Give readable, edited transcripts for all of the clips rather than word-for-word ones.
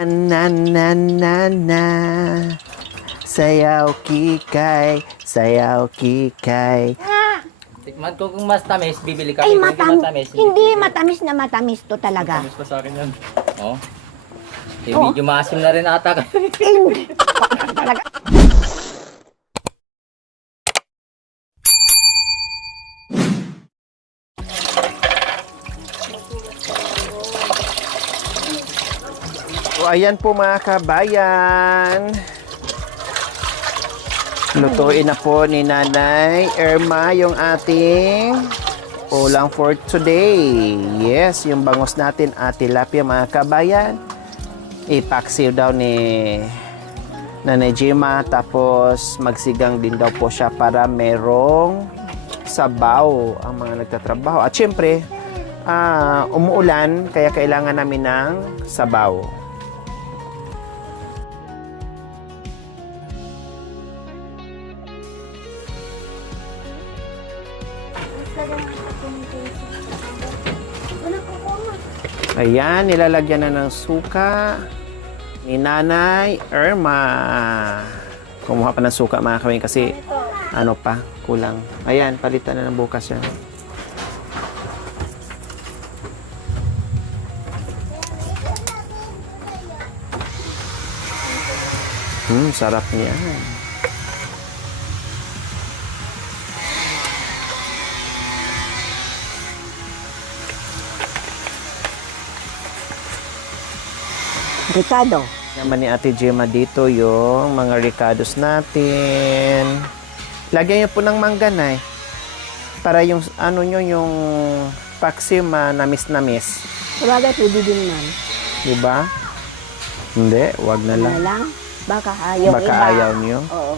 Na na na na. Sayaw kikay, sayaw kikay. Tikman ko kung mas tamis, bibili ka. Ay, Kung hindi matamis na matamis to talaga. Tamis pa sa akin yan. Oh. Medyo maasim na rin ata. Hindi. Talaga. O, ayan po mga kabayan. Lutuin na po ni Nanay Irma yung ating ulam for today. Yes, yung bangos natin at tilapia mga kabayan. Ipaksiw daw ni Nanay Gemma. Tapos magsigang din daw po siya para merong sabaw ang mga nagtatrabaho. At syempre, umuulan kaya kailangan namin ng sabaw. Ayan, nilalagyan na ng suka ni Nanay Irma. Kumuha pa ng suka mga kawin kasi ano pa, kulang. Ayan, palitan na ng bukas yan. Sarap niya. Ricardo. Naman ni Ate Gemma dito yung mga ricados natin. Lagyan niyo po ng mangganay para yung ano nyo, yung paksiw namis-namis. Sabagay, pwede din man. Diba? Hindi, wag na lang. Ano lang? Baka yung Baka iba. ayaw niyo. Oo.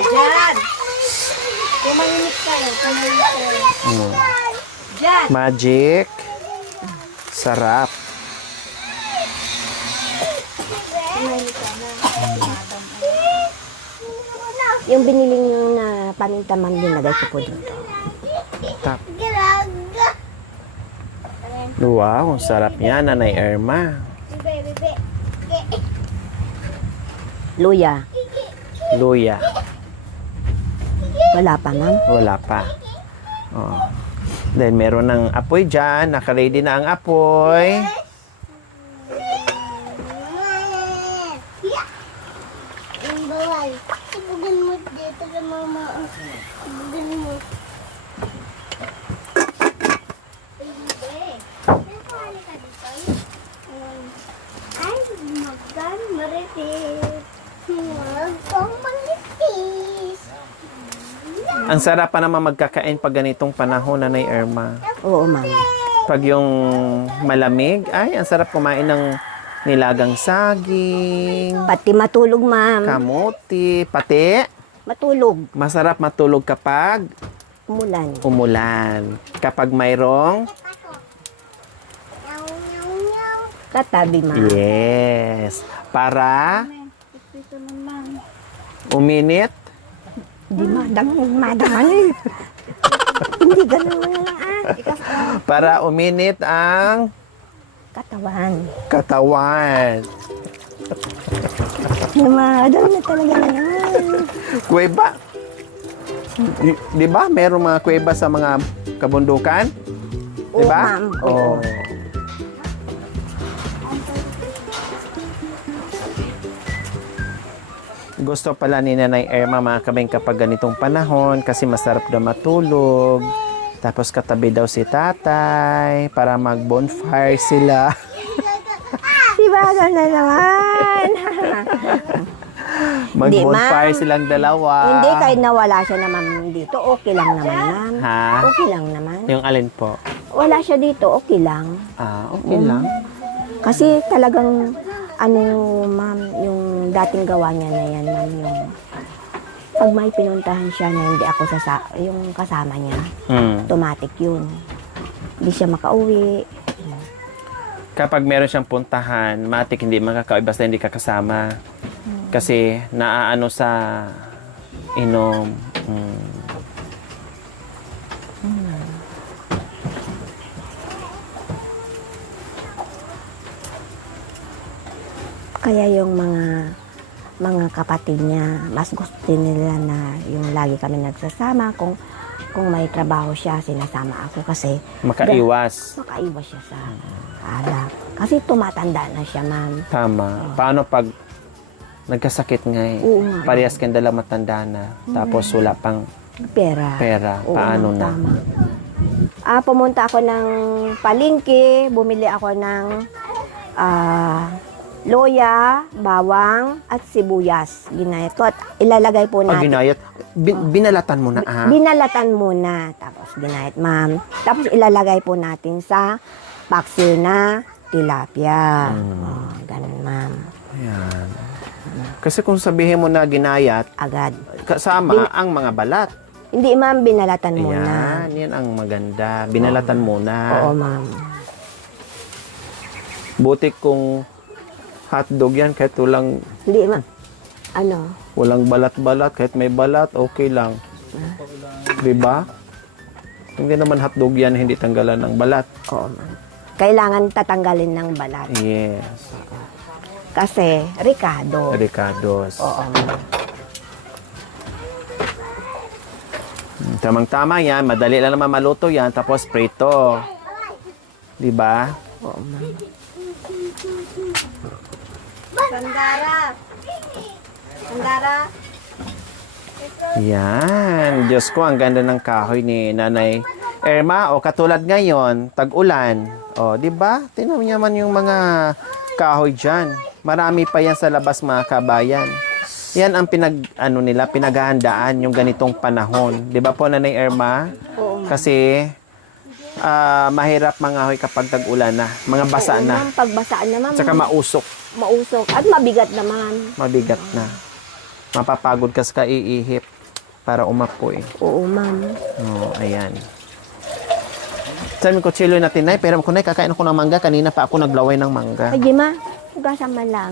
Diyan! Kumainit kayo. Diyan! Magic. Sarap. Yung binili nyo na paminta man linagay ko po dito. Tap. Wow, ang sarap niya, Nanay Irma. Luya. Luya. Wala pa, ma'am. Wala pa. Oh. Then meron ng apoy dyan. Naka-ready na ang apoy. Ibugan mo dito sa mama. Ibugan mo. Ay, magan, maritis. Magpong manitis. Ang sarap pa naman magkakain pag ganitong panahon, Nanay Irma. Oo, ma'am. Pag yung malamig, ay, ang sarap kumain ng nilagang saging, Pati matulog, ma'am. kamuti, pati. Matulog. Masarap matulog kapag Umulan. umulan. Kapag mayroong, Katabi, ma'am. yes, para uminit. Hindi madangan eh. Hindi ganun mo na lang Para uminit ang katawan. katawan. Madan na talaga na naman. Kuweba. Di ba? Merong mga kuweba sa mga kabundukan? Di Oo, ba? ma'am. Oo. Gusto pala ni Nanay Irma mga kaming kapag ganitong panahon kasi masarap daw matulog. Tapos katabi daw si tatay para mag-bonfire sila. Si Bagal na naman. Mag-bonfire ma'am. silang dalawa. Hindi, kahit nawala siya naman dito, okay lang naman, ma'am. Ha? Okay lang naman. Yung alin po? Wala siya dito, okay lang. Okay lang. Kasi talagang, ma'am, yung dating gawa niya na yan, ma'am, yung pag may pinuntahan siya na hindi ako yung kasama niya, automatic yun. Hindi siya makauwi. Kapag meron siyang puntahan, matik hindi makakauwi basta hindi ka kasama. Kasi naaano sa inom. Kaya yung mga kapatid niya, mas gusto nila na yung lagi kami nagsasama. Kung may trabaho siya, sinasama ako kasi Makaiwas. makaiwas siya sa alak. Kasi tumatanda na siya, ma'am. Tama. Paano pag nagkasakit nga eh? Oo nga. Parehas kayong dala matanda na. Tapos wala pang Pera. pera. Oo, Paano ma'am, na? tama. Pumunta ako ng palengke, bumili ako ng loya, bawang, at sibuyas. Ginayat ko at ilalagay po Pag natin. ginayat, binalatan mo na Binalatan muna, tapos ginayat, ma'am. Tapos ilalagay po natin sa paksiw na tilapia. Oh, ganun, ma'am. Ayan. Kasi kung sabihin mo na ginayat, Agad. kasama ang mga balat. Hindi, ma'am, binalatan muna. Ayan, yan ang maganda. Binalatan muna. Oo, ma'am. Buti kung hotdog yan, kahit Hindi, ma'am. walang balat-balat, kahit may balat, okay lang. Diba? Hindi naman hotdog yan, hindi tanggalan ng balat. Oo, ma'am. Kailangan tatanggalin ng balat. Yes. Kasi, Ricardo. Ricardos. Oo, ma'am. Tamang-tama yan. Madali lang naman maluto yan. Tapos prito. Diba? Oo, ma'am. Sandara. Yan. Diyos ko, ang ganda ng kahoy ni Nanay Irma. O, katulad ngayon, tag-ulan. O, di ba? Tingnan niyo naman yung mga kahoy dyan. Marami pa yan sa labas, mga kabayan. Yan ang pinaghahandaan yung ganitong panahon. Di ba po, Nanay Irma? Oo, ma'am. Kasi, mahirap mangahoy kapag tag-ulan na. Mga basa Oo, na. ma'am. Pagbasaan na, ma'am. Tsaka mausok. Mausok. At mabigat naman. Mabigat na. Mapapagod ka sa kaiihip para umapoy. Oo, ma'am. Oh, ayan. Sabi ko, chilo natin, Nay. Pero ako, Nay, kakain ako ng mangga. Kanina pa ako naglaway ng mangga. Ay, di ma. Hugasan man lang.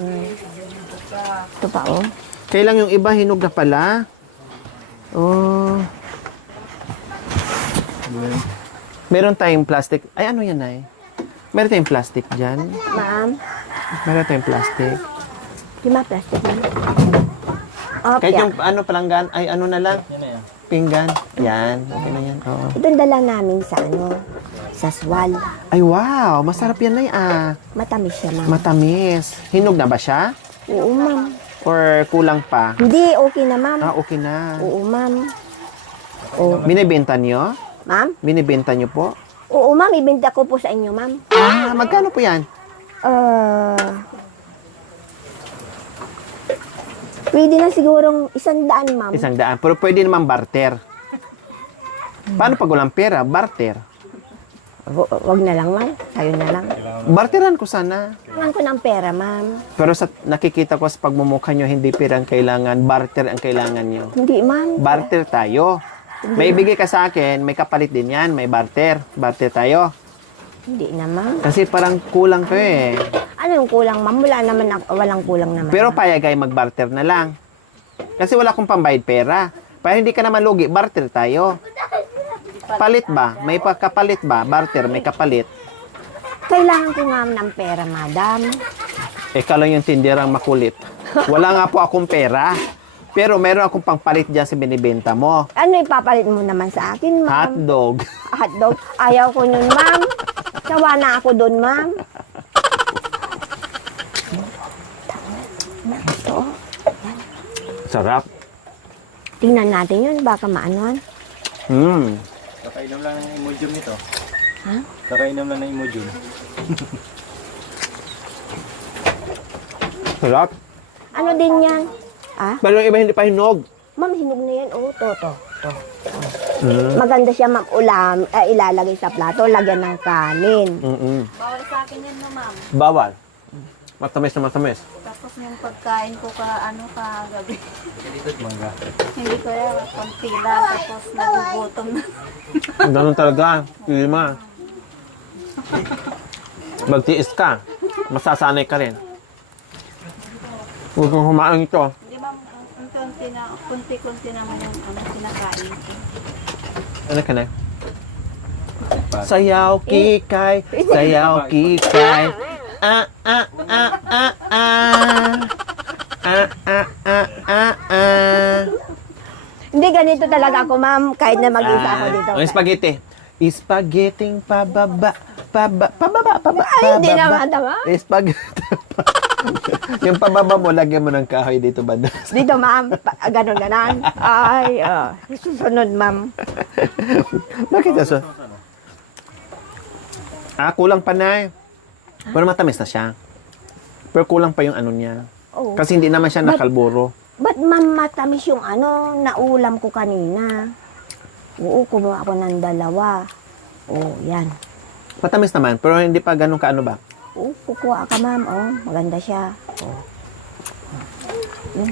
Ito pa, oh. Kailang yung iba, hinog na pala. Oh. Meron tayong plastic. Ay, ano yan, Nay? Meron tayong plastic dyan. Ma'am. Meron tayong plastic. Di ma, plastic na. Kahit Okay. yung ano, palanggan, ay ano na lang. Yan na yan. Pinggan. Yan. Okay na yan. Oo. Ito ang dala namin sa swal. Ay, wow. Masarap yan, Nay, Matamis siya, ma'am. Matamis. Hinog na ba siya? Oo, ma'am. Or kulang pa? Hindi, okay na, ma'am. Okay na. Oo, ma'am. Oo. Binibenta nyo? Ma'am? Binibenta nyo po? Oo, ma'am. Ibenta ko po sa inyo, ma'am. Magkano po yan? Pwede na sigurong 100, ma'am. 100. Pero pwede naman barter. Paano pag walang pera? Barter. Wag na lang, ma'am. Sayo na lang. Barteran ko sana. Kailangan ko ng pera, ma'am. Pero sa nakikita ko sa pagmumukha nyo, hindi pera ang kailangan. Barter ang kailangan nyo. Hindi, ma'am. Barter tayo. May ibigay ka sa akin, may kapalit din yan. May barter. Barter tayo. Hindi na, ma'am. Kasi parang kulang ko eh. Ano yung kulang, ma'am? Wala naman, walang kulang naman. Pero payag ay mag-barter na lang. Kasi wala akong pambayad pera. Para hindi ka naman lugi, barter tayo. Palit ba? May kapalit ba? Barter, may kapalit. Kailangan ko nga ng pera, madam. Ikaw lang yung tinderang makulit. Wala nga po akong pera. Pero meron akong pangpalit dyan sa binibenta mo. Ano ipapalit mo naman sa akin, ma'am? Hotdog. Hotdog. Ayaw ko nun, ma'am. Sawa na ako doon, ma'am. Ito. Sarap. Tingnan natin yun. Baka maanuan. Kakainom lang ng Imodium nito. Ha? Kakainom lang ng Imodium. Sarap. Ano din yan? Pero yung iba hindi pa hinog. Ma'am, hinog na yan. Oh, to. Maganda siya, ma'am. Ulam, ilalagay sa plato. Lagyan ng kanin. Bawal sa akin yan, no, ma'am. Bawal. Matamis na matamis. Tapos yung pagkain ko kagabi. Mangga. Hindi ko yan, konti lang. Tapos nagugutom na. Ganun talaga. Ilma. Magtiis ka. Masasanay ka rin. Huwag kang kumain ito. Hindi ma'am, kunti-kunti naman yung kinakain ko. Ano ka na? Sayaw kikay, sayaw kikay. Ah, ah, ah, ah, ah. Ah, ah, ah, ah, ah. Hindi, ganito talaga ako, ma'am. Kahit na mag-isa ako dito. Yung spaghetti. Spaghetting pababa, pababa. Ay, hindi naman, tama. Spaghetti. Yung pababa mo, lagyan mo ng kahoy dito banda. Dito, ma'am. Ganon. Ay, susunod, ma'am. Bakit aso? Kulang pa na eh. Pero matamis na siya. Pero kulang pa yung ano niya. Oh. Kasi hindi naman siya nakalburo. Ba't ma'am matamis yung naulam ko kanina? Oo, kumuha ako ng 2. Oh, yan. Matamis naman, pero hindi pa ganun kaano ba? Oo, kukuha ka, ma'am. Oh, maganda siya. Oh.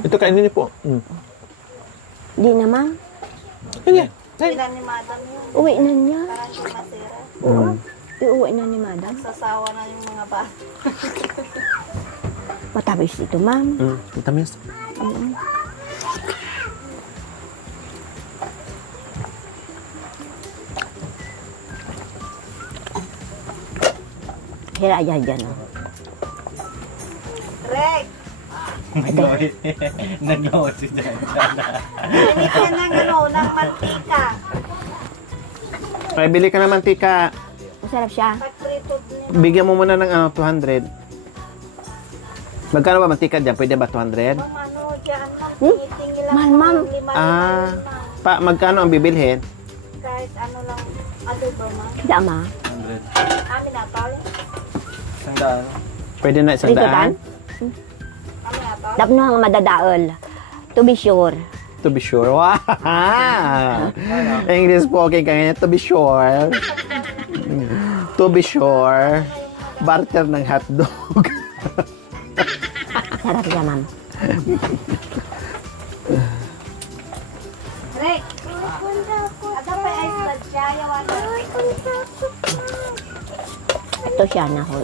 Ito kainin niyo po. Di na, ma'am. Ilan ni madam yun, Uwi na niya. parang yung masira. Oo. Iuwi na ni madam. Sasawa na yung mga bata. Matamis ito, ma'am. Matamis. Hira dyan. Oh. Rek, Nag-load si Jan. binigyan ng mantika. Ay, bili ka ng mantika. Masarap siya. Pagprito ni Bigyan mo muna ng 200. Magkano ba mantika dyan? Pwede ba 200? ma'am, dyan, ma'am, tinitingin lang Mahal, ma'am. ng 5 Ah. ma'am. Magkano ang bibilhin? Kahit ano lang, ba, ma'am? Dama. Amin na, tol. Pwede na isang Dito, Dan? daan? Amin na, tol. Dap no ang madadaol. To be sure. To be sure. Wow! English spoken kanina. To be sure. To be sure. Barter ng hotdog. Sarap siya, ma'am. Rek, ada pa ice bag siya, yawan na. Ito siya na ho.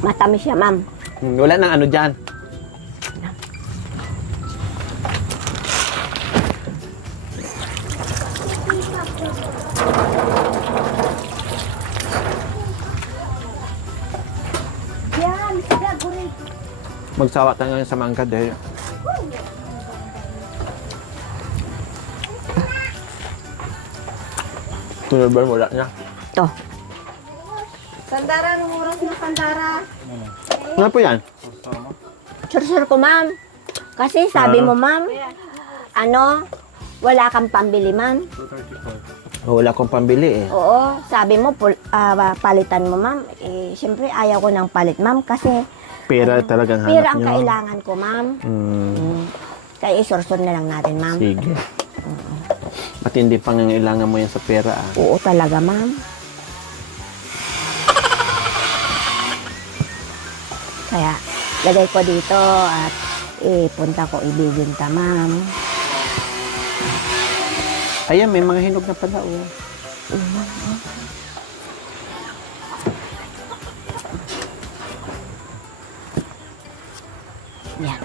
Matamis siya, ma'am. Wala nang ano dyan. Yan, sila, guri. Magsawa tayo ngayon sa mangga dahil. Tunod ba wala niya? Ito. Sandara, nung oras na sandara. Ano po yan? Sure ko, ma'am. Kasi sabi mo, ma'am, wala kang pambili, ma'am. Wala akong pambili eh. Oo, sabi mo, palitan mo, ma'am. Siyempre, ayaw ko ng palit, ma'am, kasi Pera talagang hanap pira ang niyo. kailangan ko, ma'am. Kaya isursod na lang natin, ma'am. Sige. At hindi pangangailangan mo yan sa pera ah. Oo, talaga, ma'am. Kaya, lagay ko dito at punta ko ibibinta, ma'am. Ayan, may mga hinog na pala oh. Yan.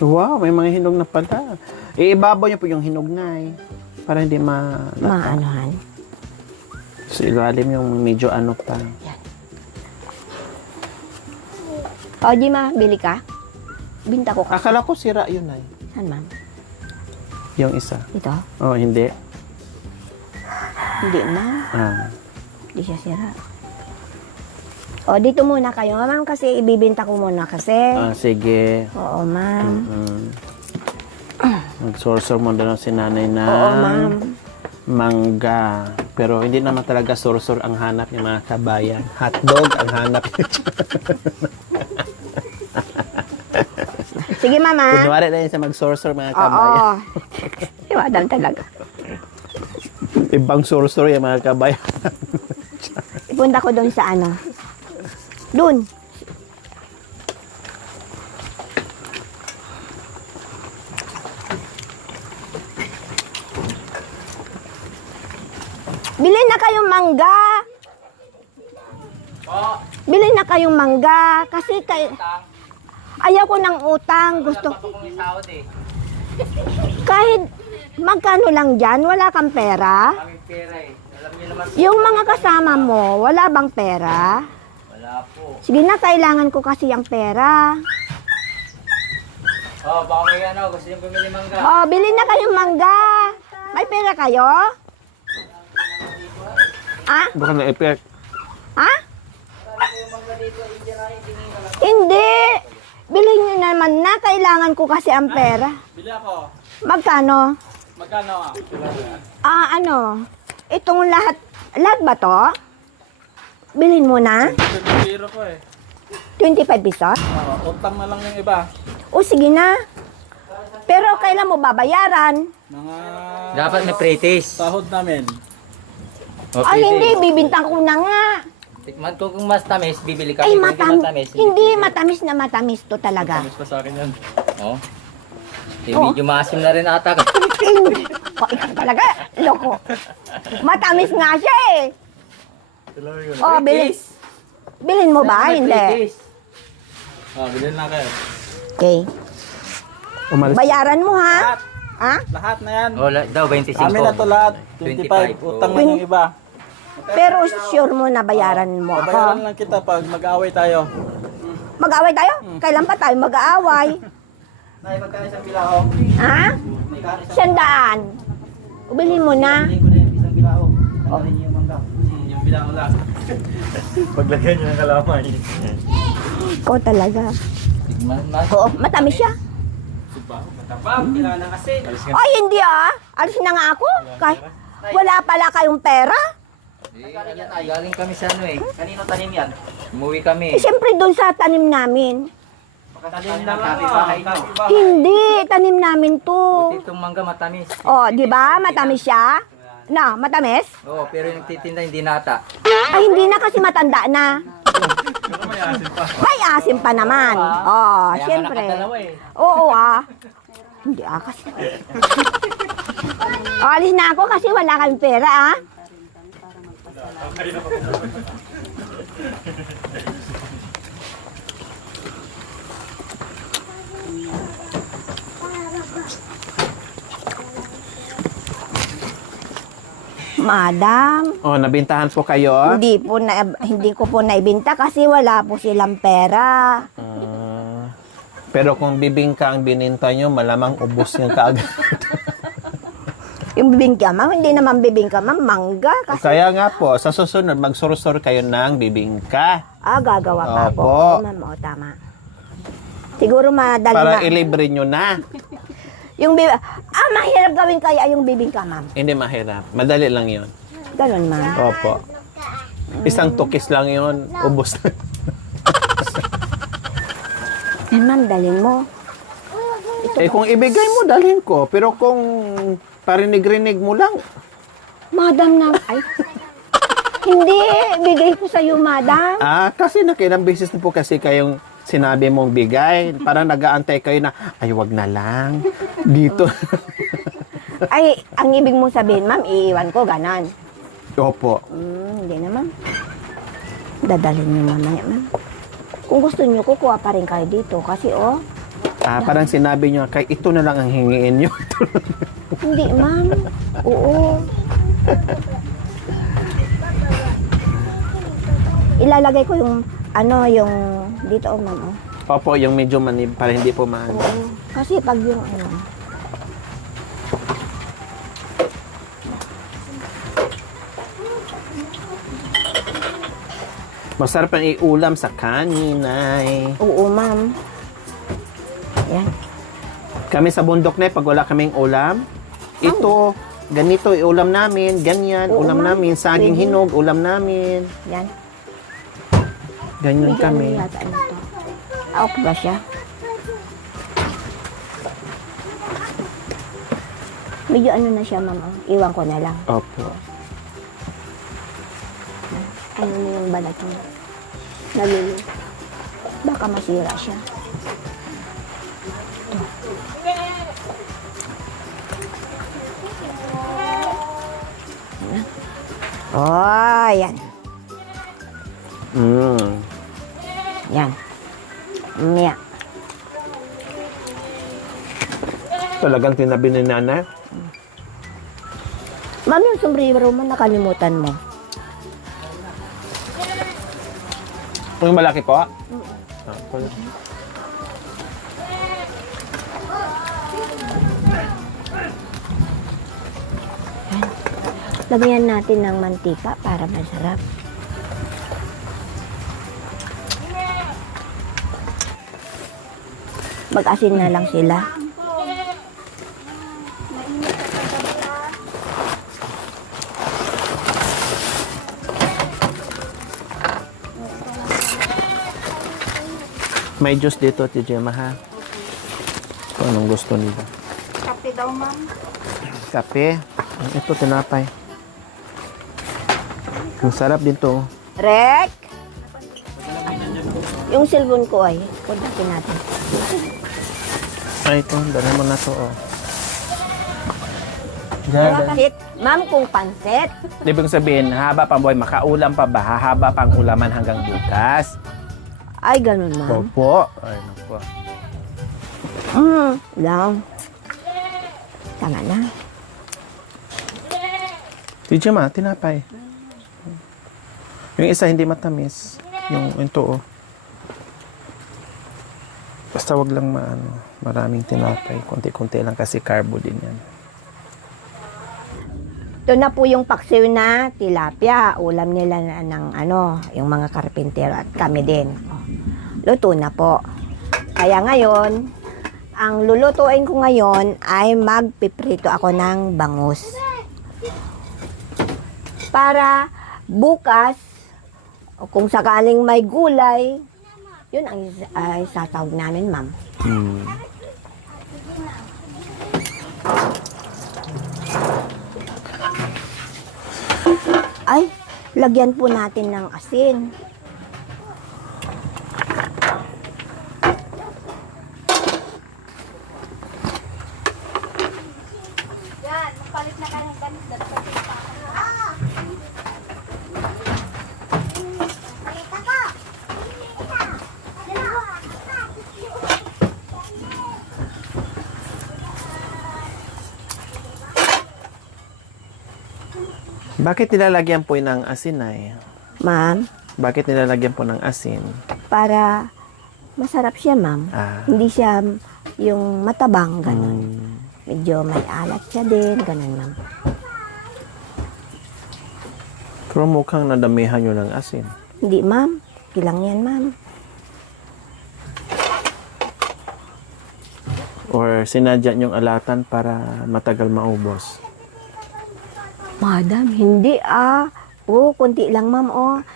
Wow, may mga hinog na pala. Ibabaw niyo po yung hinog na eh. Para hindi Maanuhan. sa ilalim yung medyo ano pa. O, di ma, bili ka? Binta ko ka. Akala ko sira yun ay. Saan, ma'am? Yung isa. Ito? Oh, hindi. Hindi, ma'am. Hindi siya sira. O, dito muna kayo, ma'am, kasi ibibinta ko muna kasi. Sige. Oo, ma'am. Nag-sorsor mo na si nanay na Oo, ma'am. mangga. Pero hindi naman talaga sorsor ang hanap ng mga kabayan. Hotdog ang hanap. Sige, mama. Kunwari na yun sa mag-sorsor mga kabayan. Oo. Iwadam talaga. Ibang sorsor yung mga kabayan. Ipunta ko doon sa ano. Doon. Bilhin na kayong mangga. Po, Bili na kayong mangga. Kasi ayaw ko ng utang. Gusto, kung isahod eh. kahit magkano lang dyan, wala kang pera. Kaming pera eh. Alam niyo naman. Yung mga kasama mo, wala bang pera? Wala po. Sige na, kailangan ko kasi ang pera. Oh, baka may ano, gusto niyo bumili mangga. Oh, bili na kayong mangga. May pera kayo? Ah? Baka na-effect. Ha? Hindi. Bilhin nyo naman na. Kailangan ko kasi ang pera. Bili ako. Magkano? Magkano? Ano? Itong lahat. Lahat ba to? Bilhin mo na? Biro ko eh. 25 pesos? Utang na lang yung iba. O sige na. Pero kailan mo babayaran? Mga Dapat may pre-taste. sahod namin. Oh, Ay, pre-taste. hindi. Bibintang ko na nga. Tikman ko kung mas tamis, bibili kami. Ay, Kung matamis. Hindi, matamis na matamis to talaga. Tamis pa sa akin yan. Oh. Medyo maasim na rin ata. Hindi. O, ikaw talaga. Loko. Matamis nga siya eh. O, bilhin. Bilhin mo ba? Hindi. Pre-taste. Bilhin na kayo. Okay. Umalis. Bayaran mo ha? Lahat. Ha? Lahat na yan. Oh, daw 25. Kami na to lahat. 25. 25. Utang na yung iba. Pero sure mo na bayaran mo Babayaran ako. lang kita pag mag-away tayo. Mag-away tayo? Kailan pa tayo mag-aaway? Nay, magkano isang bilao? Ha? May kano isang 100. Bilhin mo na. ko na yung isang bilao. Tanggalin niyo yung mangga. Yung bilao lang. Paglagyan niyo ng kalamay. Ikaw talaga. Tikman, mas. Oo, matamis siya. Matapang, kailangan ng asin. Ay, hindi ah. Alis na nga ako. Wala pala kayong pera. Galing kami sa ano eh. Kanino tanim yan? Umuwi kami. Eh, siyempre doon sa tanim namin. Tanim lang ako. Hindi, tanim namin to. Itong mangga matamis. Oh, di ba? Matamis siya. Na, matamis? Oo, pero yung nagtitinda hindi nata. Ay, hindi na kasi matanda na. May asim pa naman. Oh, Kaya siyempre. nga nakadalawa eh. Oo ah. Hindi ah, kasi. Oh, alis na ako kasi wala kang pera ah. Madam, Oh, nabintahan po kayo? hindi ko po naibenta kasi wala po silang pera. Pero kung bibingka ang bininta nyo, malamang ubos yung kaagad. Yung bibingka, ma'am, hindi naman bibingka, ma'am, mangga. Kasi, Kaya nga po, sa susunod, magsurusur kayo ng bibingka. gagawa pa po. Opo. Oo, ma'am, o, tama. Siguro madali Para na. ilibre nyo na. Mahirap gawin kaya yung bibingka, ma'am. Hindi mahirap. Madali lang yon. Ganun, ma'am. Opo. Isang tukis lang yon, ubos na. Yan, ma'am, dalhin mo. Eh kung ibigay mo, dalhin ko. Pero kung parinig-rinig mo lang, Madam na, ay. Hindi, bigay ko sa'yo, madam. kasi nakilang beses na po kasi kayong sinabi mong bigay. Parang nag-aantay kayo na, ay wag na lang. Dito. Ay, ang ibig mong sabihin, ma'am, iiwan ko, ganon. Opo. Hindi naman. Dadalhin niyo mamaya, ma'am. Kung gusto niyo, kukuha pa rin kayo dito. Kasi, Parang sinabi nyo, kay ito na lang ang hingiin nyo. hindi, ma'am. Oo. Ilalagay ko yung, yung dito, ma'am. Opo, yung medyo manib, para hindi po man. Oo. Kasi pag yung, Masarap ang iulam sa kaninay. oo, ma'am. Yan. Kami sa bundok na, pag wala kaming ulam, ito, ganito, iulam namin, ganyan, Oo, ulam ma'am. namin, saging Pwede. hinog, ulam namin. Yan. Ganyan Medyo kami. ano yata, ano to? Okay ba siya? Medyo ano na siya, ma'am. Iwan ko na lang. Opo. Ano na yung balat niya? Nalulu. Baka masira siya. Oh, yan. Yan. Miya. Talagang tinabi ni nanay. Ma'am, yung sombrero mo, nakalimutan mo. Yung malaki po? Lagyan natin ng mantika para masarap. Mag-asin na lang sila. May juice dito, Ate Gemma, ha? Kung anong gusto nila. Kape daw, ma'am. Kape. Ito, tinapay. Ang sarap din to. Rek! Yung cellphone ko ay, kontakin natin. Ay, ito. Dala mo na to, oh. Pansit. Ma'am, kung pansit. Ibig sabihin, haba pa boy, makaulam pa ba? Hahaba pang ulaman hanggang bukas. Ay, ganun, ma'am. Opo. Ay, naku. Lang. Tama na. Ate Gemma, tinapay. Yung isa hindi matamis. Yung ito, oh. Basta wag lang maraming tinapay. Konti-konti lang kasi carbo din yan. Ito na po yung paksiw na tilapia. Ulam nila ng yung mga karpintero at kami din. Luto na po. Kaya ngayon, ang lulutuin ko ngayon ay magpiprito ako ng bangus. Para bukas, kung sakaling may gulay, yun ang isasawag namin, ma'am. Ay, lagyan po natin ng asin. Yan, magpalit na kayo ng ganit. Bakit nilalagyan po ng asin, ay? Ma'am, Bakit nilalagyan po ng asin? para masarap siya, ma'am. Ah. Hindi siya yung matabang, ganun. Medyo may alat siya din, ganun, ma'am. Pero mukhang nadamihan nyo ng asin. Hindi, ma'am. Kilang yan, ma'am. Or sinadya nyong alatan para matagal maubos. Madam, hindi Oo, kunti lang, ma'am,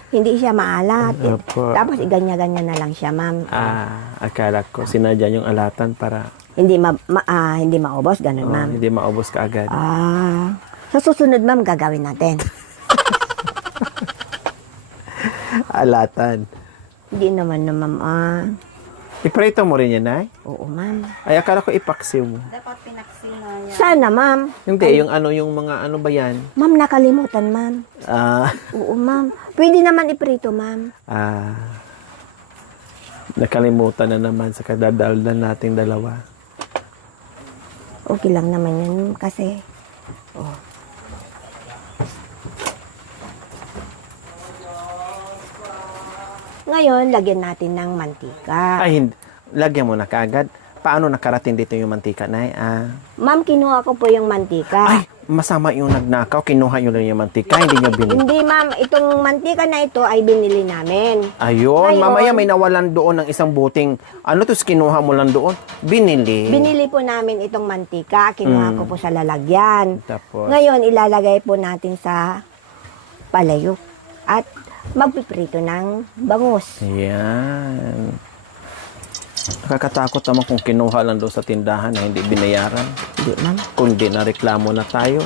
Hindi siya maalat. Opo. Tapos, iganya-ganya na lang siya, ma'am. Akala ko sinadya nyong alatan para Hindi hindi maubos, ganun, ma'am. hindi maubos ka agad. Sa susunod, ma'am, gagawin natin. Alatan. Hindi naman na, ma'am, Iprito mo rin yan, ay? Oo, ma'am. Ay, akala ko ipaksiw mo. Dapat pinaksina niya. Sana, ma'am. Hindi, yung mga ano ba yan? Ma'am, nakalimutan, ma'am. Oo, ma'am. Pwede naman iprito, ma'am. Nakalimutan na naman sa kadadaldan nating dalawa. Okay lang naman yan kasi. Ngayon, lagyan natin ng mantika. Ay, hindi. Lagyan mo na kaagad. Paano nakarating dito yung mantika, Nay? Ma'am, kinuha ko po yung mantika. Ay, masama yung nagnakaw. Kinuha nyo lang yung mantika. Hindi nyo binili. Hindi, ma'am. Itong mantika na ito ay binili namin. Ayun, Ngayon- mamaya may nawalan doon ng isang buting. Ano to, kinuha mo lang doon? Binili. Binili po namin itong mantika. Kinuha ko po sa lalagyan. Tapos, Ngayon, ilalagay po natin sa palayok. At magpiprito ng bangus. ayan. Nakakatakot naman kung kinuha lang doon sa tindahan na hindi binayaran. Hindi, ma'am. Kundi na reklamo na tayo.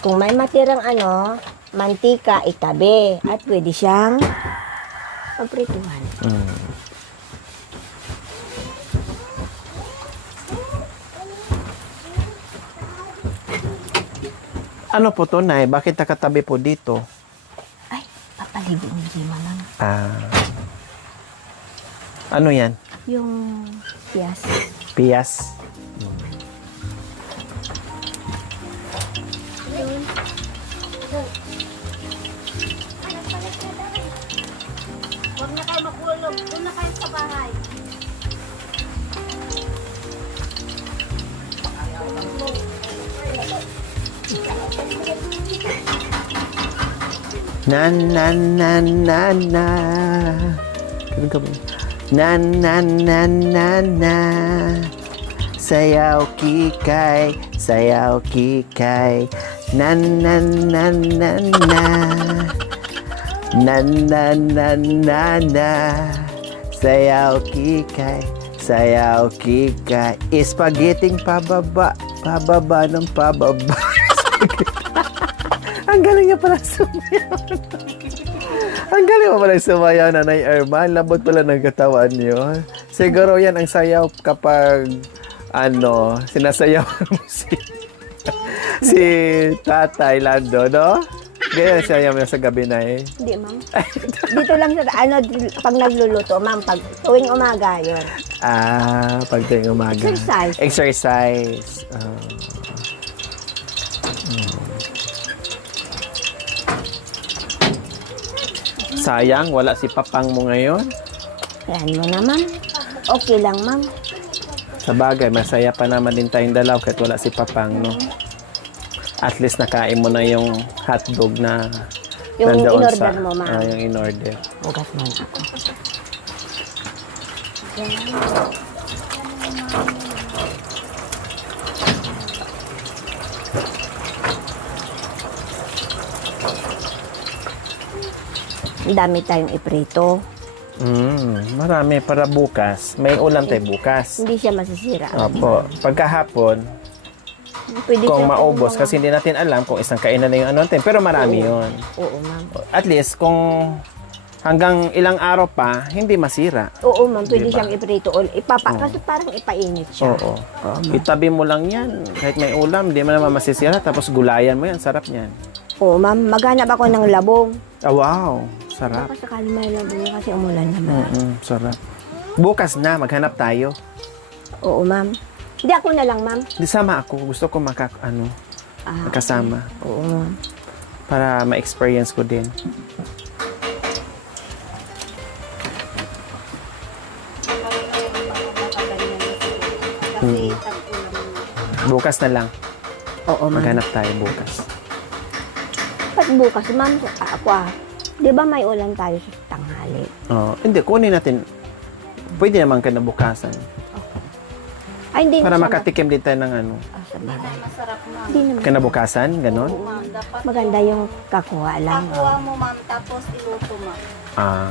Kung may matirang mantika, itabi. At pwede siyang pagprituhan. Ano po to, Nay? Bakit nakatabi po dito? Ay, papaligo mo si mama. Ah. Ano yan? Yung yes. Piyas? Huwag na kayo magulog. Doon na kayo sa bahay. Na na na na na. Ganun ka ba? Na na na na na. Sayaw kikay, sayaw kikay. Na na na na na. Na na na na na. Sayaw kikay, sayaw kikay. Spaghetting pababa, pababa ng pababa. Ang galing niya pala sumayaw. Ang galing mo pala sumayaw, Nanay Irma. Ang lambot pala ng katawan niyo. Siguro yan ang sayaw kapag sinasayaw mo si Tatay Lando, no? Ganyan sayaw mo sa gabi na eh. Hindi, ma'am. Dito lang sa, pag nagluluto, ma'am, pag tuwing umaga, yun. Pag tuwing umaga. Exercise. Exercise. Sayang, wala si papang mo ngayon. Yan mo na, ma'am. Okay lang, ma'am. Sa bagay, masaya pa naman din tayong dalaw kahit wala si papang, no? At least nakain mo na yung hotdog na Yung nandoon in-order mo, ma'am. yung in-order. Ugas man ako. Ang dami tayong iprito. Marami para bukas. May ulam tayo bukas. Hindi siya masisira. Opo. Pagkahapon, Pwede kung siya maubos, mga- kasi hindi natin alam kung isang kainan na yung ano natin. Pero marami yun. Oo, ma'am. At least, kung hanggang ilang araw pa, hindi masira. Oo, ma'am. Pwede Diba? siyang iprito. Kasi parang ipainit siya. Oo. Itabi mo lang yan. Kahit may ulam, hindi mo naman masisira. Tapos gulayan mo yan. Sarap niyan. Oo, ma'am. Maghanap ako ng labong. Wow. Sarap. Baka sakali may labong na kasi umulan naman. Sarap. Bukas na, maghanap tayo. Oo, ma'am. Hindi ako na lang, ma'am. Di sama ako. Gusto ko magkasama. Oo, ma'am. Para ma-experience ko din. Kasi tag-ulam. Bukas na lang. Oo, ma'am. Maghanap tayo bukas. Ba't bukas, ma'am? Di ba may ulan tayo sa tanghali? Hindi, kunin natin. Pwede naman kinabukasan. Ay, hindi Para na siya makatikim din tayo ng sa bagay. Masarap, ma'am. Hindi naman. kinabukasan, ganon. Ma'am, dapat Maganda yung kakuha lang. kakuha mo, ma'am, tapos iluto, ma'am.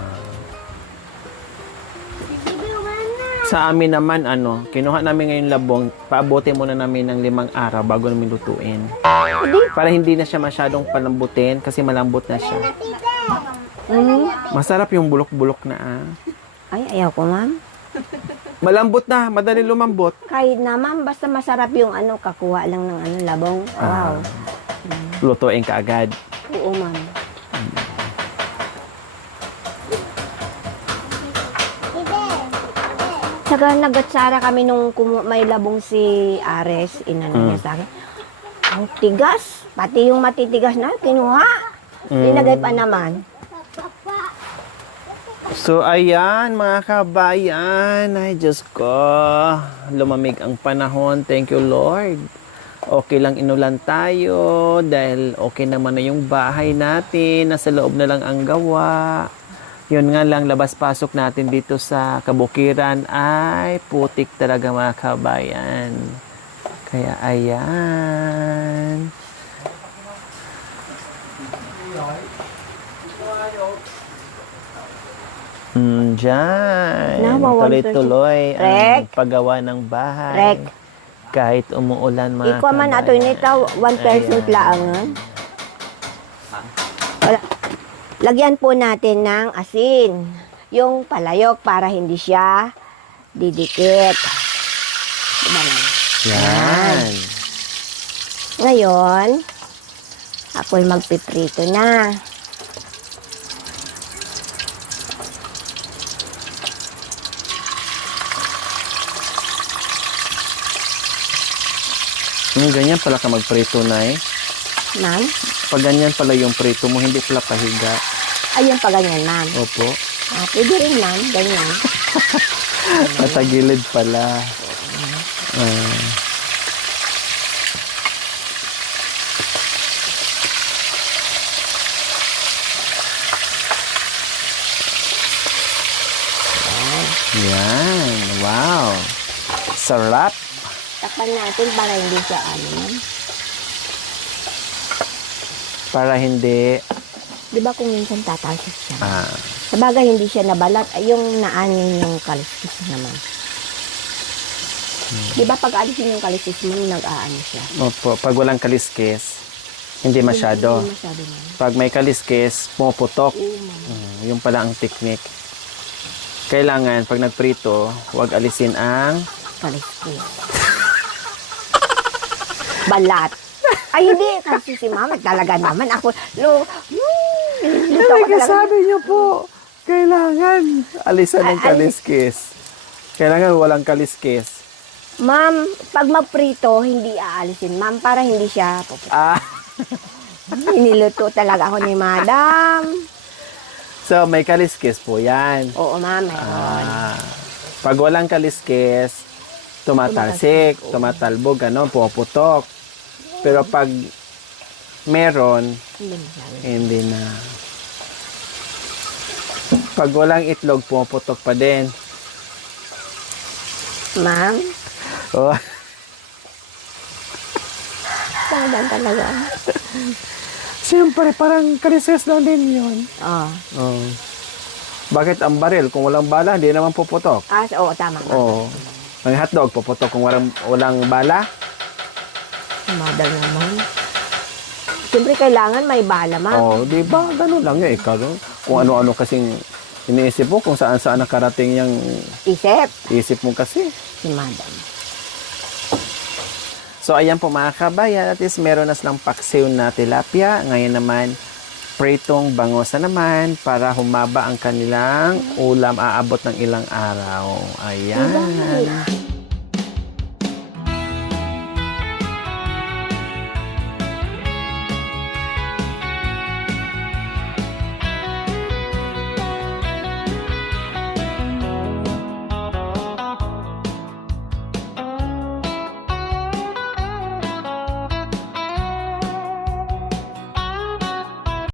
Sa amin naman, kinuha namin ngayon labong, paabote muna namin ng 5 araw bago namin lutuin. Para hindi na siya masyadong palambutin kasi malambot na siya. Masarap yung bulok-bulok na Ay, ayaw ko, ma'am. Malambot na, madali lumambot. Kahit na, ma'am, basta masarap yung kakuha lang ng labong. Wow. Lutuin ka agad. Oo, ma'am. Saka nagatsara kami nung may labong si Ares, inano niya sa akin. Ang tigas, pati yung matitigas na, kinuha. Linagay pa naman. So, ayan, mga kabayan. Ay, Diyos ko. Lumamig ang panahon. Thank you, Lord. Okay lang inulan tayo dahil okay naman na yung bahay natin. Nasa loob na lang ang gawa. Yun nga lang, labas-pasok natin dito sa kabukiran ay putik talaga, mga kabayan. Kaya, ayan. Diyan. Nawawan Tuloy-tuloy Rek. ang paggawa ng bahay. Rek. Kahit umuulan, mga Ikaw man ato nito, 1% lang. Wala. Lagyan po natin ng asin. Yung palayok para hindi siya didikit. Diba na? Yan. Ngayon, Ako'y magpiprito na. Ganyan pala ka magprito, Nay. Ma'am? Pag ganyan pala yung prito mo, hindi pala pahiga. Ayun pa ganyan, ma'am. Opo. Pwede rin, ma'am. Ganyan. Patagilid pala. Yan. Wow. Sarap. Takpan natin para hindi siya ma'am. Para hindi... Di ba kung minsan tatalsik siya? Ah, Sabagay, hindi siya nabalat. Ay, yung naanin yung kaliskis naman. Di ba pag alisin yung kaliskis mo, nag-aano siya? opo. Pag walang kaliskis, hindi masyado. Hindi masyado, ma'am. Pag may kaliskis, pumuputok. Oo, ma'am. Yung pala ang technique. Kailangan, pag nagprito, huwag alisin ang... Kaliskis. Balat. Ay, hindi. Kasi si mama, talaga naman ako. Nilito ko talaga. Sabi niyo po, kailangan alisan ng kaliskis. Kailangan walang kaliskis. Ma'am, pag magprito, hindi aalisin. Ma'am, para hindi siya puputok. Ah, Iniluto talaga ako ni madam. so may kaliskis po yan. Oo, ma'am, meron. Pag walang kaliskis, tumatalsik, tumatalbog, ano, pumuputok. Pero pag meron, Hindi masyado. hindi na. Pag walang itlog, pumuputok pa din. Ma'am, Oh, talaga. siyempre, parang kaliskis lang din yun. Oo. Oh. Bakit ang baril? Kung walang bala, hindi naman puputok. Oo, tama. Oo. Ang hotdog, puputok kung walang bala. Madam naman. Siyempre, kailangan may bala, ma'am. Oh, di ba? Ganun lang yun. Ikaw, kung ano-ano kasing iniisip mo, kung saan-saan nakarating yung isip mo kasi. Si madam. So, ayan po mga kabayan. At least meron na silang paksiw na tilapia. Ngayon naman, pritong bangus na naman para humaba ang kanilang ulam. Aabot ng ilang araw. Ayan.